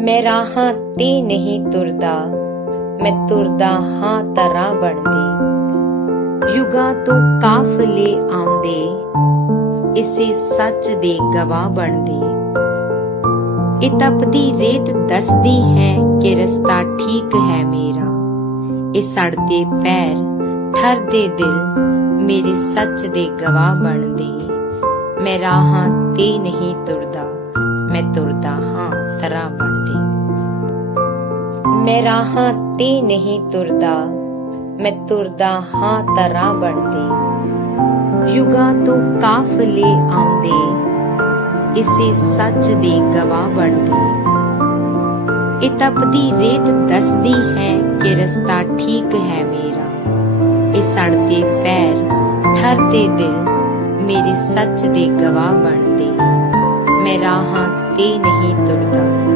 ਮੈਂ ਰਾਹਾਂ ਤੇ ਨਹੀਂ ਤੁਰਦਾ, ਮੈਂ ਤੁਰਦਾ ਹਾਂ ਤਰਾਂ ਬਣਦੀ। ਯੁਗਾ ਤੋਂ ਕਾਫਲੇ ਆਉਂਦੇ, ਇਸੇ ਸੱਚ ਦੇ ਗਵਾਹ ਬਣਦੇ। ਇਹ ਤਪਦੀ ਰੇਤ ਦੱਸਦੀ ਹੈ ਕਿ ਰਸਤਾ ਠੀਕ ਹੈ ਮੇਰਾ। ਇਹ ਸੜਦੇ ਪੈਰ ਠਰਦੇ ਦਿਲ ਮੇਰੇ ਸੱਚ ਦੇ ਗਵਾਹ ਬਣਦੇ। ਮੈਂ ਰਾਹਾਂ ਤੇ ਨਹੀਂ ਤੁਰਦਾ, ਮੈਂ ਤੁਰਦਾ ਹਾਂ ਤਰਾਂ ਬਣਦੀ। ਮੈਂ ਰਾਹਾਂ ਤੇ ਨਹੀਂ ਤੁਰਦਾ, ਮੈਂ ਤੁਰਦਾ ਹਾਂ ਤਰਾਂ ਬਣਦੇ। ਯੁਗਾਂ ਤੋਂ ਕਾਫਲੇ ਆਉਂਦੇ, ਇਸੇ ਸੱਚ ਦੇ ਗਵਾਹ ਬਣਦੇ। ਇਹ ਤਪਦੀ ਰੇਤ ਦੱਸਦੀ ਹੈ ਕਿ ਰਸਤਾ ਠੀਕ ਹੈ ਮੇਰਾ। ਇਹ ਸੜਦੇ ਪੈਰ ਠਰਦੇ ਦਿਲ ਮੇਰੇ ਸੱਚ ਦੇ ਗਵਾਹ ਬਣਦੇ। ਮੈਂ ਰਾਹਾਂ ਤੇ ਨਹੀਂ ਤੁਰਦਾ।